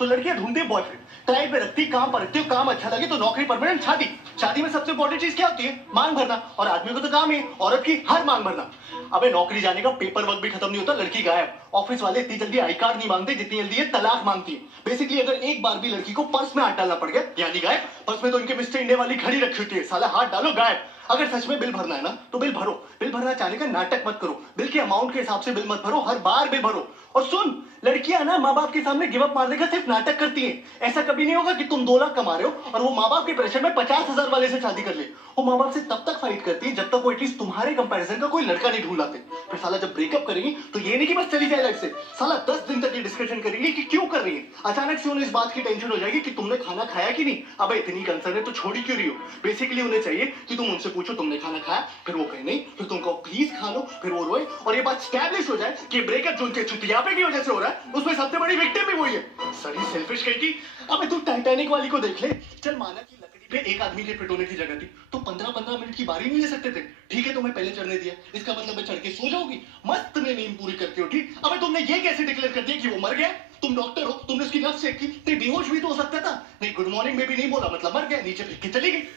तो लड़कियां ढूंढती है बॉयफ्रेंड, ट्राई पे रखती, काम पर रखती हो, काम अच्छा लगे तो नौकरी, परमानेंट, शादी। शादी में सबसे इंपॉर्टेंट चीज क्या होती है? मांग भरना। और आदमी को तो काम है औरत की हर मांग भरना। अबे नौकरी जाने का पेपर वर्क भी खत्म नहीं होता, लड़की गायब। ऑफिस वाले इतनी जल्दी आई कार्ड नहीं मांगते जितनी जल्दी ये तलाक मांगती है। बेसिकली अगर एक बार भी लड़की को पर्स में हाथ डालना पड़ गया यानी गायब। पर्स में तो इनके मिस्टर इंडिया वाली घड़ी रखी होती है, साला हाथ डालो गायब। अगर सच में बिल भरना है ना तो बिल भरो। बिल भरना चाहने का नाटक मत करो, बिल के अमाउंट के हिसाब से बिल मत भरो, हर बार बिल भरो। और सुन, लड़कियां ना माँ बाप के सामने गिव अप मारने का सिर्फ नाटक करती हैं। ऐसा कभी नहीं होगा कि तुम 2 लाख कमा रहे हो और वो माँ बाप के प्रेशर में 50,000 वाले से शादी कर ले। वो माँ बाप से तब तक फाइट करती है जब तक वो एटलीस्ट तुम्हारे कंपैरिजन का कोई लड़का नहीं ढूंढ लाते। फिर साला जब ब्रेकअप करेंगी तो ये नहीं कि बस चली जाए लाइफ से, साला 10 दिन तक ये डिस्कशन करेंगे कि क्यों कर रही है। अचानक से उन्हें इस बात की टेंशन हो जाएगी कि तुमने खाना खाया कि नहीं। अब इतनी कंसर्न है तो छोड़ी क्यों रही हो। बेसिकली उन्हें चाहिए कि तुम उनसे पूछो तुमने खाना खाया, फिर वो कहे नहीं, फिर तुम कहो प्लीज खा लो, फिर वो रोए और ये बात स्टैब्लिश हो जाए कि ब्रेकअप जो उनके चुतियापे की वजह से हो रहा है उसमें सबसे बड़ी विक्टिम भी वही है। सड़ी सेल्फिश कहेगी। अबे तू टाइटैनिक वाली को देख ले। चल माना कि लकड़ी पे एक आदमी के पिटोने की जगह थी तो 15-15 मिनट की बारी नहीं ले सकते थे। ठीक है तुम्हें पहले चढ़ने दिया, इसका मतलब है चढ़ के सो जाओगी। मस्त में नींद पूरी करके उठी। अबे तुमने ये कैसे डिक्लेयर कर दिया कि वो मर गया? तुम डॉक्टर हो, तुमने उसकी नब्ज चेक की, तो बेहोश भी तो हो सकता था। नहीं गुड मॉर्निंग में भी नहीं बोला मतलब मर गया, नीचे फेंक के चली गई।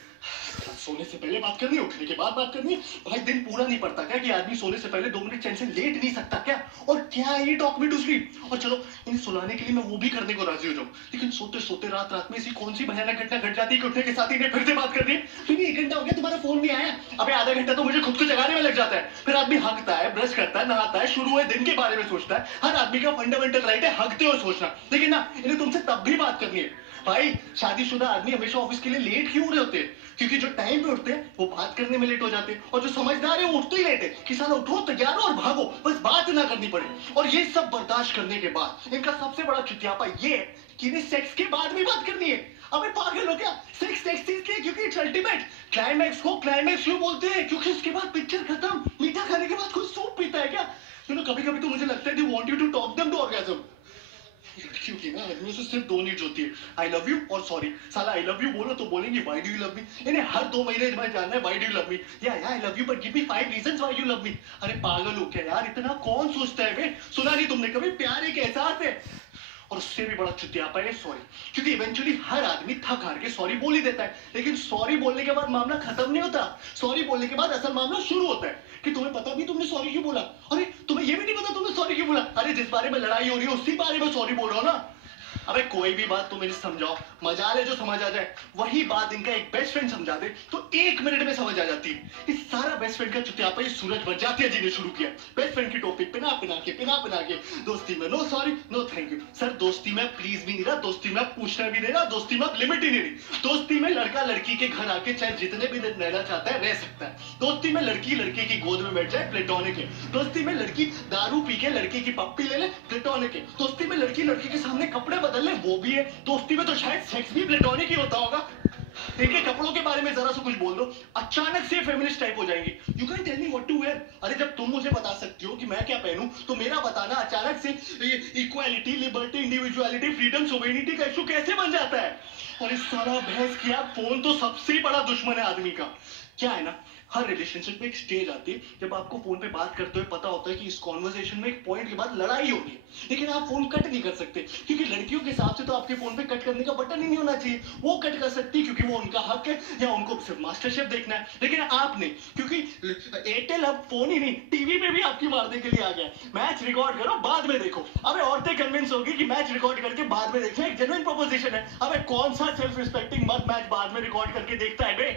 सोने से पहले बात करनी, उठने के बाद बात करनी। भाई दिन पूरा नहीं पड़ता क्या कि आदमी सोने से पहले 2 मिनट चैन से लेट नहीं सकता क्या? और क्या है ये टॉक मी टू स्लीप। और चलो इन्हें सुलाने के लिए मैं वो भी करने को राजी हो जाऊं, लेकिन सोते सोते रात रात में ऐसी कौन सी भयानक घटना घट जाती है कि उठने के साथ ही इन्हें फिर से बात करनी है। तुम्हें 1 घंटा हो गया तुम्हारा फोन नहीं आया। अबे आधा घंटा तो मुझे खुद को जगाने में लग जाता है। फिर आदमी हकता है, ब्रश करता है, नहाता है, शुरू हुए दिन के बारे में सोचता है। हर आदमी का फंडामेंटल राइट है हकते हुए सोचना, लेकिन ना इन्हें तुमसे तब भी बात करनी है। भाई शादीशुदा आदमी हमेशा ऑफिस के लिए लेट क्यों हो रहे होते हैं? क्योंकि जो टाइम पे उठते हैं वो बात करने में लेट हो जाते हैं, और जो समझदार है वो उठते ही लेट है कि साला उठो तैयार हो और भागो, बस बात ना करनी पड़े। और ये सब बर्दाश्त करने के बाद इनका सबसे बड़ा चुतियापा ये है कि इन्हें सेक्स के बाद भी बात करनी है। अबे पागल हो क्या? सेक्स सेक्स इसलिए क्योंकि इट्स अल्टीमेट। क्लाइमैक्स को क्लाइमैक्स क्यों बोलते हैं? क्योंकि उसके बाद पिक्चर खत्म। मीठा खाने के बाद खुद सूप पीता है क्या? कभी कभी तो मुझे लगता है they want you to talk them to orgasm. लड़कियों की ना आदमियों से सिर्फ 2 नीड्स होती है, आई लव यू और सॉरी। साला आई लव यू बोलो तो बोलेंगे why do you love me. इन्हें हर 2 महीने में जानना है why do you love me. या I love you but give me 5 reasons why you love me. अरे पागल हो क्या यार, इतना कौन सोचता है बे? सुना नहीं तुमने कभी प्यार एक एहसास है? और उससे भी बड़ा चुतियापा है सॉरी, क्योंकि इवेंचुअली हर आदमी थक हार के सॉरी बोल ही देता है, लेकिन सॉरी बोलने के बाद मामला खत्म नहीं होता। सॉरी बोलने के बाद असल मामला शुरू होता है कि तुम्हें पता भी तुमने सॉरी क्यों बोला। अरे तुम्हें ये भी नहीं पता तुमने सॉरी क्यों बोला? अरे जिस बारे में लड़ाई हो रही है उसी बारे में सॉरी बोल रहा हो ना। अबे कोई भी बात तुम इन्हें समझाओ, मजाल है जो समझ आ जाए। वही बात इनका एक बेस्ट फ्रेंड समझा दे तो 1 मिनट में समझ आ जाती है। इस सारा बेस्ट फ्रेंड का चुतियापा ये सूरज बच जाती है जिन्हें शुरू किया। बेस्ट फ्रेंड की टॉपिक पिना पिना के दोस्ती में no sorry no thank you. Sir दोस्ती में प्लीज भी नहीं रहा, दोस्ती में पूछना भी नहीं रहा, दोस्ती में लिमिट ही नहीं रही। दोस्ती में लड़का लड़की के घर आके चाहे जितने भी दिन रहना चाहता है रह सकता है। दोस्ती में लड़की लड़के की गोद में बैठ जाए, प्लेटोनिक है। दोस्ती में लड़की दारू पी के लड़के की पप्पी ले ले, प्लेटोनिक है। दोस्ती में लड़की लड़के के सामने कपड़े बदल ले, वो भी है। दोस्ती में तो शायद सेक्स भी प्लेटोनिक ही होता होगा। इनके कपड़ों के बारे में जरा सा कुछ बोल दो, अचानक से फेमिनिस्ट टाइप हो जाएंगे। You can tell me what to wear. अरे जब तुम मुझे बता सकती हो कि मैं क्या पहनूं तो मेरा बताना अचानक से equality, liberty, individuality, freedom, sovereignty का इशू कैसे बन जाता है? और इस सारा बहस किया, फोन तो सबसे बड़ा दुश्मन है आदमी का। क्या है ना, हर रिलेशनशिप में एक स्टेज आती है जब आपको फोन पे बात करते हुए पता होता है कि इस कॉन्वर्सेशन में एक पॉइंट के बाद लड़ाई होगी, लेकिन आप फोन कट नहीं कर सकते क्योंकि लड़कियों के हिसाब से तो आपके फोन पे कट करने का बटन ही नहीं होना चाहिए। वो कट कर सकती है क्योंकि वो उनका हक है या उनको सिर्फ मास्टर शेफ देखना है, लेकिन आप नहीं, क्योंकि एयरटेल अब फोन ही नहीं टीवी पे भी आपकी मारने के लिए आ गया। मैच रिकॉर्ड करो बाद में देखो। अबे औरतें कन्विंस होगी कि मैच रिकॉर्ड करके बाद में देखना एक जेन्युइन प्रोपोजिशन है। अबे कौन सा सेल्फ रिस्पेक्टिंग मर्द मैच बाद में रिकॉर्ड करके देखता है बे?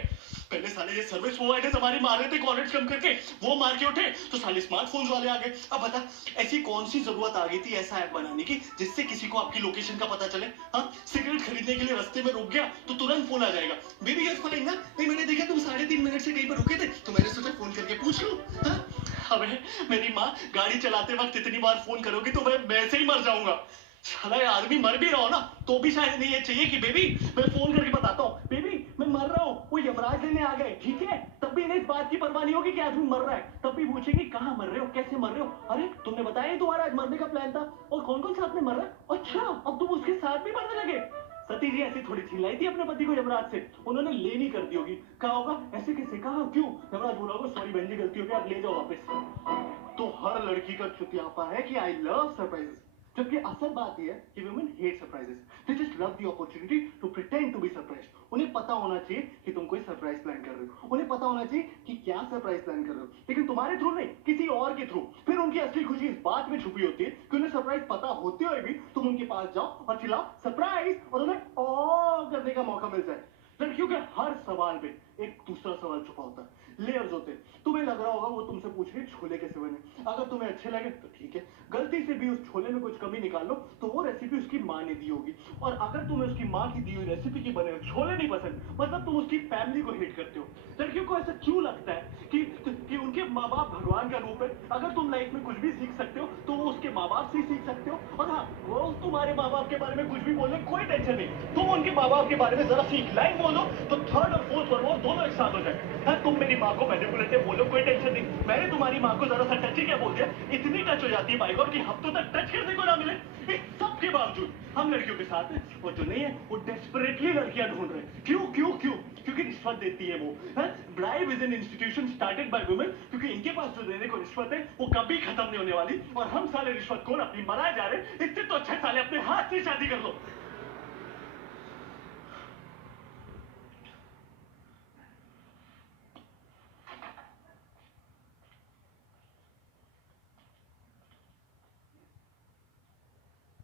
पहले साले ये सर्विस प्रोवाइडर्स हमारी मार रहे थे कॉलेज कम करके, वो मार के उठे तो साले स्मार्टफोन्स वाले आ गए। अब बता ऐसी कौन सी जरूरत आ गई थी ऐसा ऐप बनाने की जिससे किसी को आपकी लोकेशन का पता चले? हाँ, सिगरेट खरीदने के लिए रास्ते में रुक गया तो तुरंत फोन आ जाएगा, बेबी यस फाइन ना? नहीं मैंने देखा तुम 3.5 मिनट से कहीं पर रुके थे तो मैंने सोचा फोन करके पूछ लूं। हाँ? अबे मेरी माँ, गाड़ी चलाते वक्त इतनी बार फोन करोगी तो मैं वैसे ही मर जाऊंगा। साला आदमी मर भी रहा हो ना तो भी शायद नहीं ये चाहिए कि बेबी मैं फोन करके बताता हूँ, बेबी मैं मर रहा हूँ, वो यमराज लेने आ गए, ठीक है? तब भी इन्हें इस बात की परवाह नहीं होगी कि आदमी मर रहा है, तब भी पूछेंगे कहाँ मर रहे हो, कैसे मर रहे हो? अरे तुमने बताया ही तुम्हारा आज मरने का प्लान था, और कौन कौन साथ में मर रहा है? अच्छा अब तुम उसके साथ भी मरने लगे। सती जी ऐसी थोड़ी चिल्लाई थी अपने पति को यमराज से, उन्होंने लेनी कर दी होगी। कहा होगा ऐसे कैसे, कहा क्यों? यमराज बोला होगा सॉरी बहन जी गलती हो गई, आप ले जाओ वापस। तो हर लड़की का चुतियापा है कि आई लव सरप्राइजेस। जबकि असल बात यह है कि women hate surprises. They just love the opportunity to pretend to be surprised. उन्हें पता होना चाहिए कि तुम कोई सरप्राइज प्लान कर रहे हो, उन्हें पता होना चाहिए कि क्या सरप्राइज प्लान कर रहे हो, लेकिन तुम्हारे थ्रू नहीं, किसी और के थ्रू. फिर उनकी असली खुशी इस बात में छुपी होती है कि उन्हें सरप्राइज पता होते हुए भी तुम उनके पास जाओ और चिल्लाओ सरप्राइज और उन्हें ओ करने का मौका मिल जाए. लड़कियों के हर सवाल पे एक दूसरा सवाल छुपा होता है, लेयर्स होते हैं. तुम्हें लग रहा होगा वो तुमसे पूछ रही है छोले कैसे बने. अगर तुम्हें अच्छे लगे तो ठीक है, गलती से भी उस छोले में कुछ कमी निकाल लो तो वो रेसिपी उसकी माँ ने दी होगी. और अगर तुम्हें उसकी माँ की दी हुई रेसिपी की बने हुए छोले नहीं पसंद, मतलब तुम उसकी फैमिली को हेट करते हो. लड़कियों को ऐसा क्यों लगता है कि उनके माँ बाप भगवान का रूप है. अगर तुम लाइफ में कुछ भी सीख सकते हो तो वो उसके माँ बाप से ही सीख सकते हो. और हाँ, वो तुम्हारे माँ बाप के बारे में कुछ भी बोलने कोई टेंशन नहीं. तुम उनके माँ बाप के बारे में जरा सी एक लाइन बोलो तो थर्ड और फोर्थ और वो दोनों एक साथ हो जाए. हाँ, तुम मेरी माँ को मैनिपुलेटिव बोलो कोई टेंशन नहीं. मैंने तुम्हारी माँ को जरा सा टच ही क्या बोल दिया, इतनी टच हो जाती है बाई गॉड कि हफ्तों तक टच करने को ना मिले. इस सब के बावजूद हम लड़कियों के साथ हैं, और जो नहीं है वो डेस्परेटली लड़कियां ढूंढ रहे हैं. क्यों क्यों क्यों? क्योंकि रिश्वत देती है वो. Bribe is an institution started by women. क्योंकि इनके पास जो देने को रिश्वत है वो कभी खत्म नहीं होने वाली, और हम साले रिश्वत खोर अपनी मराए जा रहे हैं. इससे तो अच्छा साले अपने हाथ से शादी कर लो.